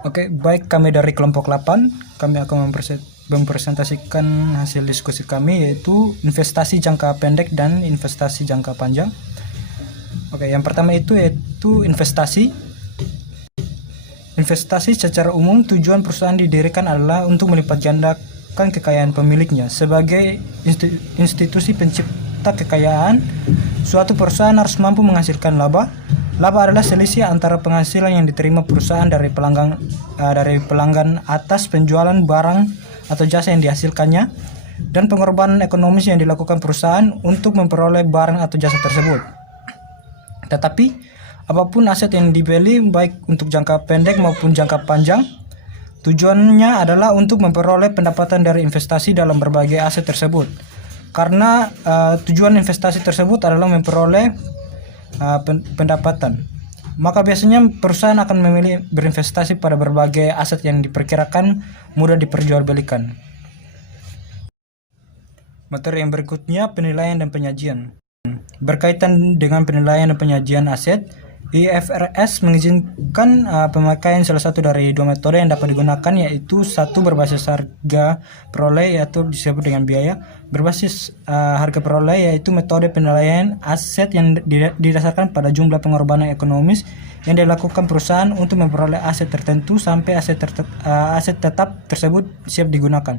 Oke, baik, kami dari kelompok 8, kami akan mempresentasikan hasil diskusi kami, yaitu investasi jangka pendek dan investasi jangka panjang. Oke, yang pertama itu yaitu investasi. Investasi secara umum tujuan perusahaan didirikan adalah untuk melipat gandakan kekayaan pemiliknya. Sebagai institusi pencipta kekayaan, suatu perusahaan harus mampu menghasilkan laba. Laba adalah selisih antara penghasilan yang diterima perusahaan dari pelanggan atas penjualan barang atau jasa yang dihasilkannya dan pengorbanan ekonomis yang dilakukan perusahaan untuk memperoleh barang atau jasa tersebut. Tetapi apapun aset yang dibeli, baik untuk jangka pendek maupun jangka panjang, tujuannya adalah untuk memperoleh pendapatan dari investasi dalam berbagai aset tersebut. Karena tujuan investasi tersebut adalah memperoleh pendapatan, maka biasanya perusahaan akan memilih berinvestasi pada berbagai aset yang diperkirakan mudah diperjualbelikan. Materi yang berikutnya, penilaian dan penyajian. Berkaitan dengan penilaian dan penyajian aset, IFRS mengizinkan pemakaian salah satu dari dua metode yang dapat digunakan, yaitu satu berbasis harga peroleh, yaitu disebut dengan biaya. Berbasis harga peroleh yaitu metode penilaian aset yang didasarkan pada jumlah pengorbanan ekonomis yang dilakukan perusahaan untuk memperoleh aset tertentu sampai aset tetap tersebut siap digunakan.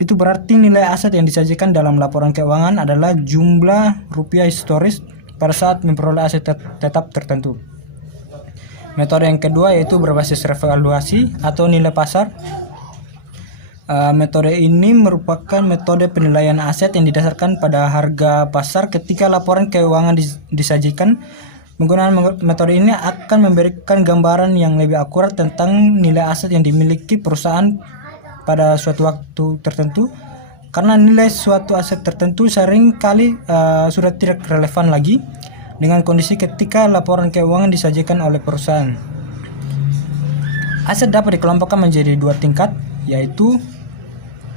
Itu berarti nilai aset yang disajikan dalam laporan keuangan adalah jumlah rupiah historis pada saat memperoleh aset tetap tertentu. Metode yang kedua yaitu berbasis revaluasi atau nilai pasar. Metode ini merupakan metode penilaian aset yang didasarkan pada harga pasar ketika laporan keuangan disajikan. Penggunaan metode ini akan memberikan gambaran yang lebih akurat tentang nilai aset yang dimiliki perusahaan pada suatu waktu tertentu, karena nilai suatu aset tertentu sering kali sudah tidak relevan lagi dengan kondisi ketika laporan keuangan disajikan oleh perusahaan. Aset dapat dikelompokkan menjadi dua tingkat, yaitu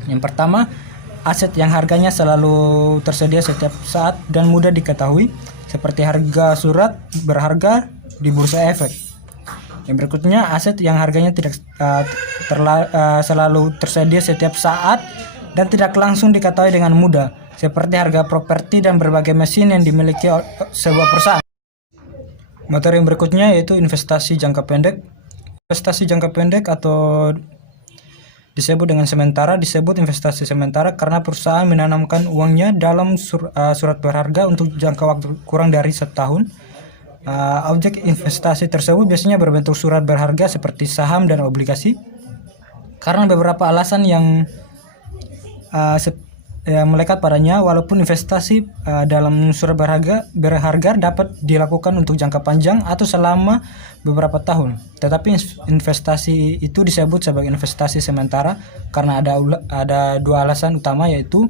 yang pertama, aset yang harganya selalu tersedia setiap saat dan mudah diketahui, seperti harga surat berharga di bursa efek. Yang berikutnya, aset yang harganya tidak selalu tersedia setiap saat dan tidak langsung diketahui dengan mudah, seperti harga properti dan berbagai mesin yang dimiliki sebuah perusahaan. Materi yang berikutnya yaitu investasi jangka pendek. Investasi jangka pendek atau disebut dengan sementara, disebut investasi sementara karena perusahaan menanamkan uangnya dalam surat berharga untuk jangka waktu kurang dari setahun. Objek investasi tersebut biasanya berbentuk surat berharga seperti saham dan obligasi. Karena beberapa alasan yang melekat padanya, walaupun investasi dalam surat berharga dapat dilakukan untuk jangka panjang atau selama beberapa tahun, tetapi investasi itu disebut sebagai investasi sementara karena ada dua alasan utama, yaitu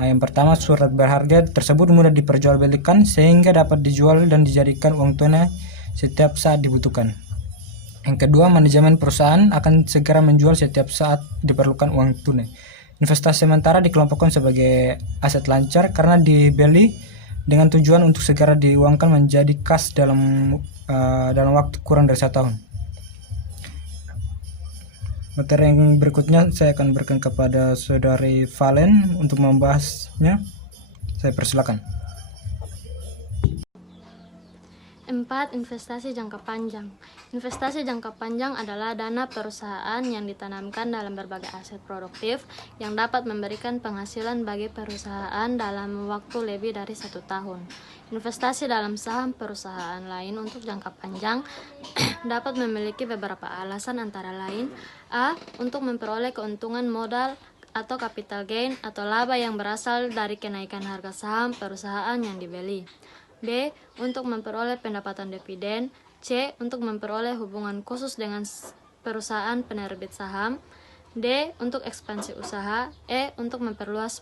yang pertama, surat berharga tersebut mudah diperjualbelikan sehingga dapat dijual dan dijadikan uang tunai setiap saat dibutuhkan. Yang kedua, manajemen perusahaan akan segera menjual setiap saat diperlukan uang tunai. Investasi sementara dikelompokkan sebagai aset lancar karena dibeli dengan tujuan untuk segera diuangkan menjadi kas dalam waktu kurang dari 1 tahun. Materi yang berikutnya saya akan berikan kepada Saudari Valen untuk membahasnya. Saya persilakan. 4. Investasi jangka panjang. Investasi jangka panjang adalah dana perusahaan yang ditanamkan dalam berbagai aset produktif yang dapat memberikan penghasilan bagi perusahaan dalam waktu lebih dari 1 tahun. Investasi dalam saham perusahaan lain untuk jangka panjang dapat memiliki beberapa alasan, antara lain: A. Untuk memperoleh keuntungan modal atau capital gain atau laba yang berasal dari kenaikan harga saham perusahaan yang dibeli. B. Untuk memperoleh pendapatan dividen. C. Untuk memperoleh hubungan khusus dengan perusahaan penerbit saham. D. Untuk ekspansi usaha. E. Untuk memperluas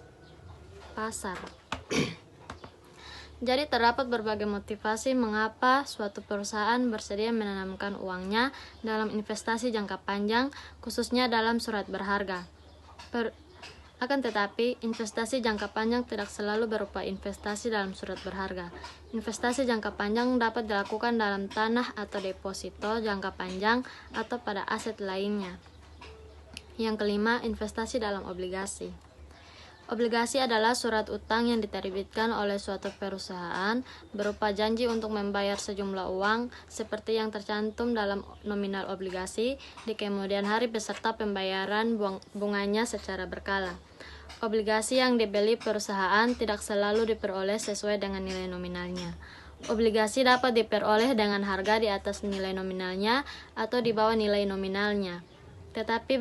pasar. Jadi terdapat berbagai motivasi mengapa suatu perusahaan bersedia menanamkan uangnya dalam investasi jangka panjang, khususnya dalam surat berharga. Akan tetapi, investasi jangka panjang tidak selalu berupa investasi dalam surat berharga. Investasi jangka panjang dapat dilakukan dalam tanah atau deposito jangka panjang atau pada aset lainnya. Yang kelima, investasi dalam obligasi. Obligasi adalah surat utang yang diterbitkan oleh suatu perusahaan berupa janji untuk membayar sejumlah uang seperti yang tercantum dalam nominal obligasi di kemudian hari beserta pembayaran bunganya secara berkala. Obligasi yang dibeli perusahaan tidak selalu diperoleh sesuai dengan nilai nominalnya. Obligasi dapat diperoleh dengan harga di atas nilai nominalnya atau di bawah nilai nominalnya. Tetapi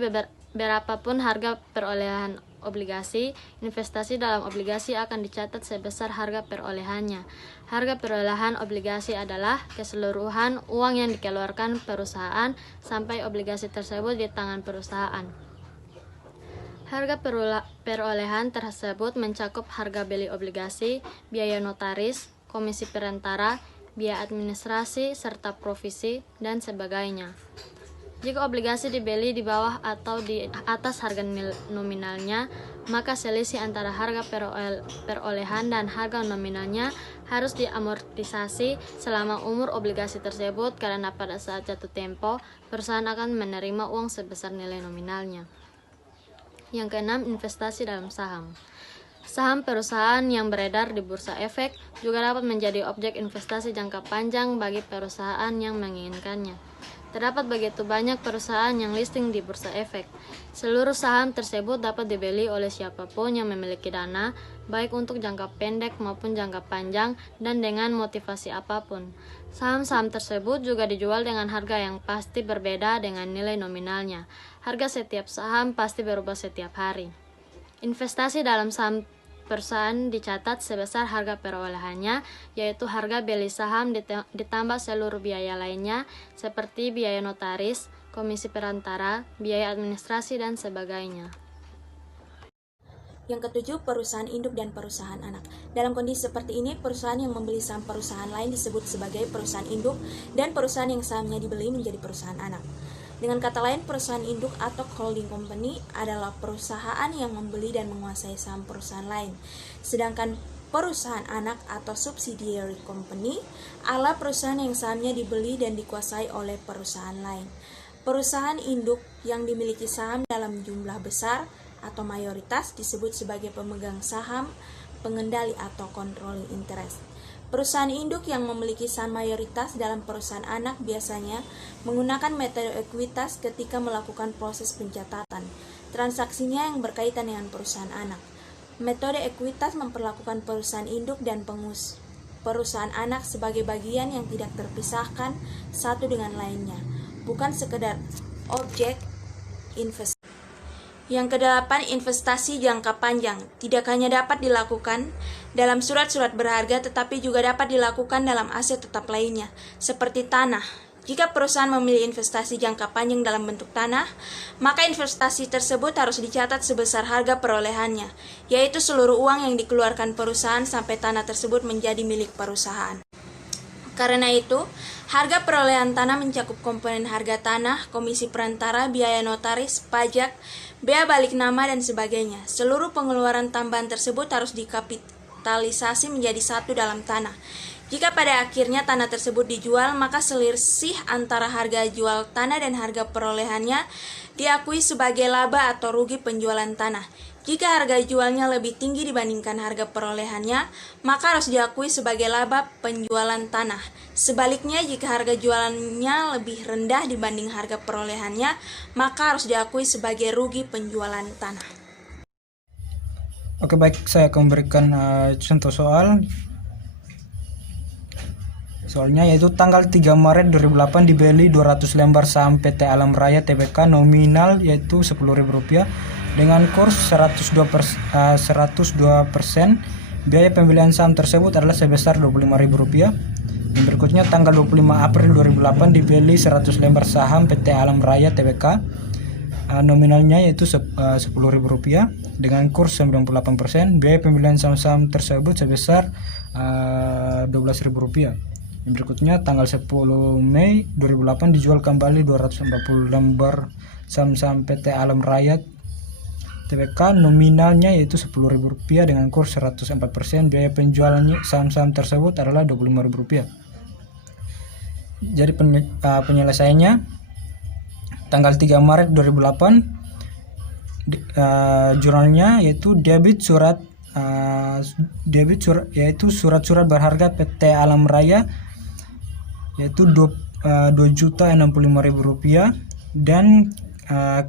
berapapun harga perolehan obligasi, investasi dalam obligasi akan dicatat sebesar harga perolehannya. Harga perolehan obligasi adalah keseluruhan uang yang dikeluarkan perusahaan sampai obligasi tersebut di tangan perusahaan. Harga perolehan tersebut mencakup harga beli obligasi, biaya notaris, komisi perantara, biaya administrasi, serta provisi, dan sebagainya. Jika obligasi dibeli di bawah atau di atas harga nominalnya, maka selisih antara harga perolehan dan harga nominalnya harus diamortisasi selama umur obligasi tersebut, karena pada saat jatuh tempo, perusahaan akan menerima uang sebesar nilai nominalnya. Yang keenam, investasi dalam saham. Saham perusahaan yang beredar di bursa efek juga dapat menjadi objek investasi jangka panjang bagi perusahaan yang menginginkannya. Terdapat begitu banyak perusahaan yang listing di bursa efek. Seluruh saham tersebut dapat dibeli oleh siapapun yang memiliki dana, baik untuk jangka pendek maupun jangka panjang, dan dengan motivasi apapun. Saham-saham tersebut juga dijual dengan harga yang pasti berbeda dengan nilai nominalnya. Harga setiap saham pasti berubah setiap hari. Investasi dalam saham perusahaan dicatat sebesar harga perolehannya, yaitu harga beli saham ditambah seluruh biaya lainnya seperti biaya notaris, komisi perantara, biaya administrasi, dan sebagainya. Yang ketujuh, perusahaan induk dan perusahaan anak. Dalam kondisi seperti ini, perusahaan yang membeli saham perusahaan lain disebut sebagai perusahaan induk, dan perusahaan yang sahamnya dibeli menjadi perusahaan anak. Dengan kata lain, perusahaan induk atau holding company adalah perusahaan yang membeli dan menguasai saham perusahaan lain. Sedangkan perusahaan anak atau subsidiary company adalah perusahaan yang sahamnya dibeli dan dikuasai oleh perusahaan lain. Perusahaan induk yang dimiliki saham dalam jumlah besar atau mayoritas disebut sebagai pemegang saham, pengendali atau controlling interest. Perusahaan induk yang memiliki saham mayoritas dalam perusahaan anak biasanya menggunakan metode ekuitas ketika melakukan proses pencatatan transaksinya yang berkaitan dengan perusahaan anak. Metode ekuitas memperlakukan perusahaan induk dan perusahaan anak sebagai bagian yang tidak terpisahkan satu dengan lainnya, bukan sekedar objek investasi. Yang kedelapan, investasi jangka panjang tidak hanya dapat dilakukan dalam surat-surat berharga, tetapi juga dapat dilakukan dalam aset tetap lainnya, seperti tanah. Jika perusahaan memilih investasi jangka panjang dalam bentuk tanah, maka investasi tersebut harus dicatat sebesar harga perolehannya, yaitu seluruh uang yang dikeluarkan perusahaan sampai tanah tersebut menjadi milik perusahaan. Karena itu, harga perolehan tanah mencakup komponen harga tanah, komisi perantara, biaya notaris, pajak, bea balik nama, dan sebagainya. Seluruh pengeluaran tambahan tersebut harus dikapitalisasi menjadi satu dalam tanah. Jika pada akhirnya tanah tersebut dijual, maka selisih antara harga jual tanah dan harga perolehannya diakui sebagai laba atau rugi penjualan tanah. Jika harga jualnya lebih tinggi dibandingkan harga perolehannya, maka harus diakui sebagai laba penjualan tanah. Sebaliknya, jika harga jualannya lebih rendah dibanding harga perolehannya, maka harus diakui sebagai rugi penjualan tanah. Oke, baik, saya akan memberikan contoh soalnya, yaitu tanggal 3 Maret 2008 dibeli 200 lembar saham PT Alam Raya Tbk nominal yaitu Rp10.000 dengan kurs 102%. Biaya pembelian saham tersebut adalah sebesar Rp25.000. Yang berikutnya tanggal 25 April 2008 dibeli 100 lembar saham PT Alam Raya Tbk. Nominalnya yaitu Rp10.000 dengan kurs 98%. Biaya pembelian saham-saham tersebut sebesar Rp12.000. Yang berikutnya tanggal 10 Mei 2008 dijual kembali 240 lembar saham-saham PT Alam Raya Tbk. Nominalnya yaitu Rp10.000 dengan kurs 104%. Biaya penjualannya saham-saham tersebut adalah Rp25.000. Jadi penyelesaiannya tanggal 3 Maret 2008 jurnalnya yaitu debit surat yaitu surat-surat berharga PT Alam Raya yaitu Rp2.065.000 dan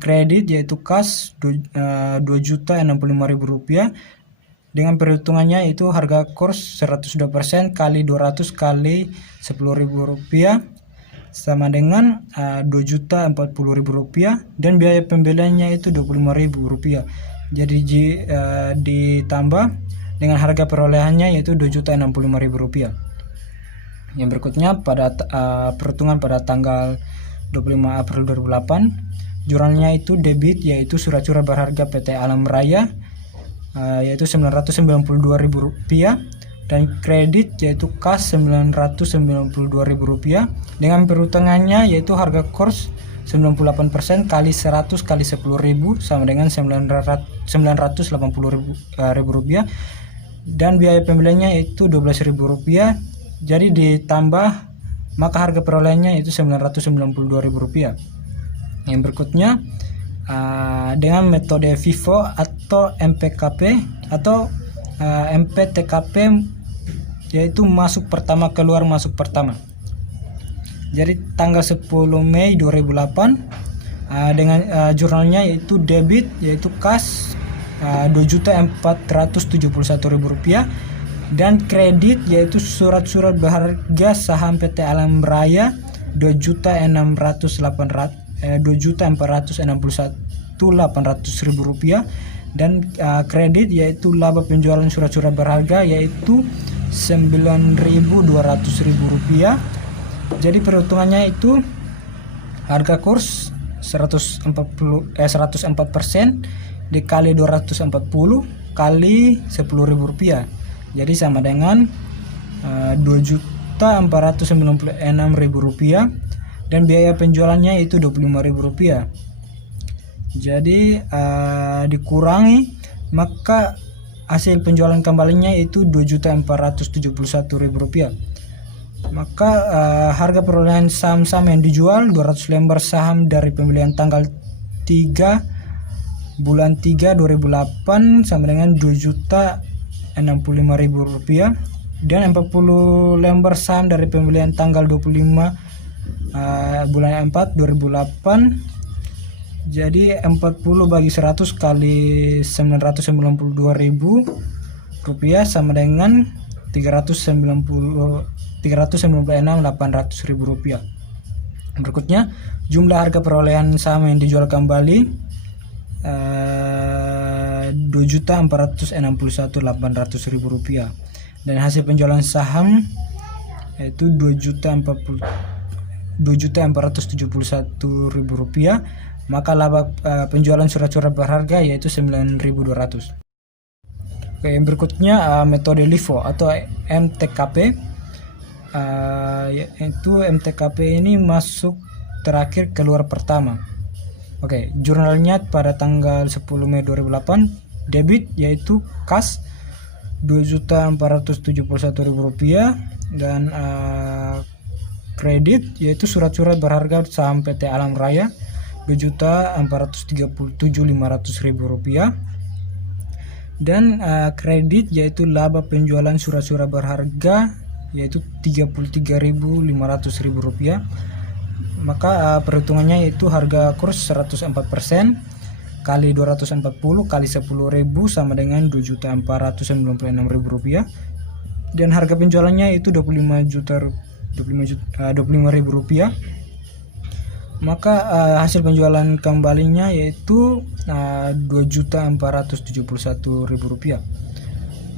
kredit yaitu kas Rp2.065.000 dengan perhitungannya itu harga kurs 102% kali 200 kali Rp10.000 sama dengan Rp2.040.000 dan biaya pembeliannya itu Rp25.000. Jadi ditambah dengan harga perolehannya yaitu Rp2.065.000. Yang berikutnya pada perhitungan pada tanggal 25 April 2008 jurnalnya itu debit yaitu surat-surat berharga PT Alam Raya yaitu Rp992.000 dan kredit yaitu kas Rp992.000 dengan perhitungannya yaitu harga kurs 98% kali 100 kali 10.000 sama dengan Rp980.000 dan biaya pembeliannya yaitu Rp12.000. Jadi ditambah maka harga perolehannya yaitu Rp992.000. Yang berikutnya dengan metode FIFO atau MPKP atau MPTKP yaitu masuk pertama keluar masuk pertama. Jadi tanggal 10 Mei 2008 dengan jurnalnya yaitu debit yaitu kas Rp2.471.000 dan kredit yaitu surat-surat berharga saham PT Alam Raya Rp2.461.800.000 dan kredit yaitu laba penjualan surat-surat berharga yaitu Rp9.200.000. Jadi perhitungannya itu harga kurs 104% dikali 240 kali Rp10.000. Jadi sama dengan Rp2.496.000 dan biaya penjualannya itu Rp25.000. Jadi dikurangi maka hasil penjualan kembalinya itu Rp2.471.000. Maka harga perolehan saham-saham yang dijual 200 lembar saham dari pembelian tanggal 3 bulan 3 2008 sama dengan Rp2.065.000 dan 40 lembar saham dari pembelian tanggal 25 bulan 4 2008. Jadi 40 bagi 100 kali Rp992.000 sama dengan Rp396.800.000. Berikutnya jumlah harga perolehan saham yang dijual kembali Rp2.461.800.000 dan hasil penjualan saham yaitu Rp2.471.000. Maka laba penjualan surat-surat berharga yaitu Rp9.200. Oke, yang berikutnya metode LIFO atau MTKP. Yaitu MTKP ini masuk terakhir keluar pertama. Oke, jurnalnya pada tanggal 10 Mei 2008 debit yaitu kas Rp2.471.000 dan kredit yaitu surat-surat berharga saham PT Alam Raya Rp2.437.500.000 dan kredit yaitu laba penjualan surat-surat berharga yaitu Rp33.500.000. Maka perhitungannya yaitu harga kurs 104% kali 240 kali 10.000 sama dengan Rp2.496.000 dan harga penjualannya itu Rp25.000. Maka hasil penjualan kembalinya yaitu Rp2.471.000.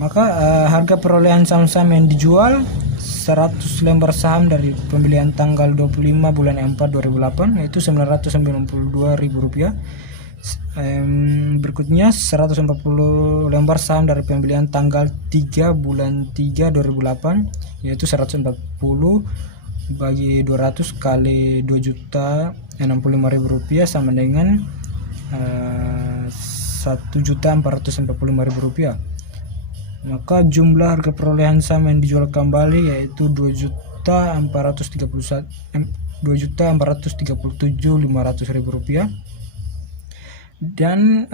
Maka harga perolehan saham-saham yang dijual 100 lembar saham dari pembelian tanggal 25 bulan 4 2008 yaitu Rp992.000. Berikutnya 140 lembar saham dari pembelian tanggal 3 bulan 3 2008 yaitu 140 bagi 200 kali Rp2.065.000 sama dengan Rp1.445.000. Maka jumlah harga perolehan saham yang dijual kembali yaitu Rp2.437.500.000 dan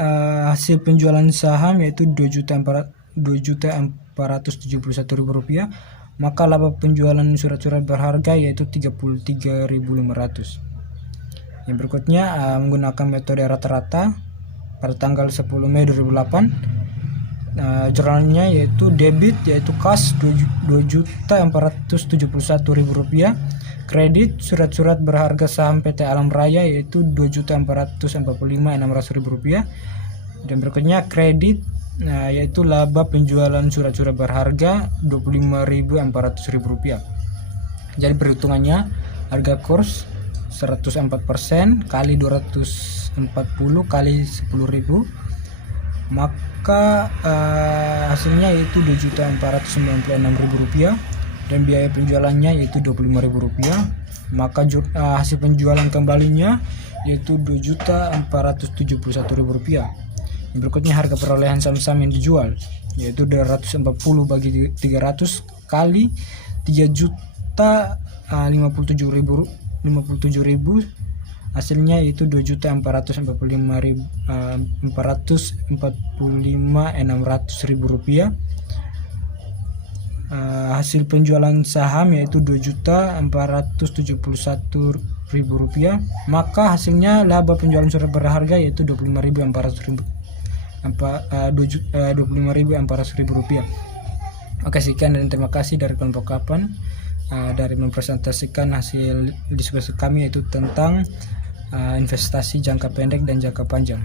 hasil penjualan saham yaitu Rp2.471.000. Maka laba penjualan surat-surat berharga yaitu Rp33.500. Yang berikutnya menggunakan metode rata-rata pada tanggal 10 Mei 2008 jurnalnya yaitu debit yaitu kas Rp2.471.000, kredit surat-surat berharga saham PT Alam Raya yaitu Rp2.445.600.000, dan berikutnya kredit yaitu laba penjualan surat-surat berharga Rp25.400.000. Jadi perhitungannya harga kurs 104% kali 240 kali 10.000, maka hasilnya yaitu Rp2.496.000 dan biaya penjualannya yaitu Rp25.000. Maka hasil penjualan kembalinya yaitu Rp2.471.000. Yang berikutnya harga perolehan saham-saham yang dijual yaitu 240 bagi 300 kali 3.057.000, hasilnya yaitu Rp2.445.600.000. Hasil penjualan saham yaitu Rp2.471.000. Maka hasilnya laba penjualan surat berharga yaitu Rp25.400.000. Oke, sekian dan terima kasih dari kelompok Kapan dari mempresentasikan hasil diskusi kami yaitu tentang investasi jangka pendek dan jangka panjang.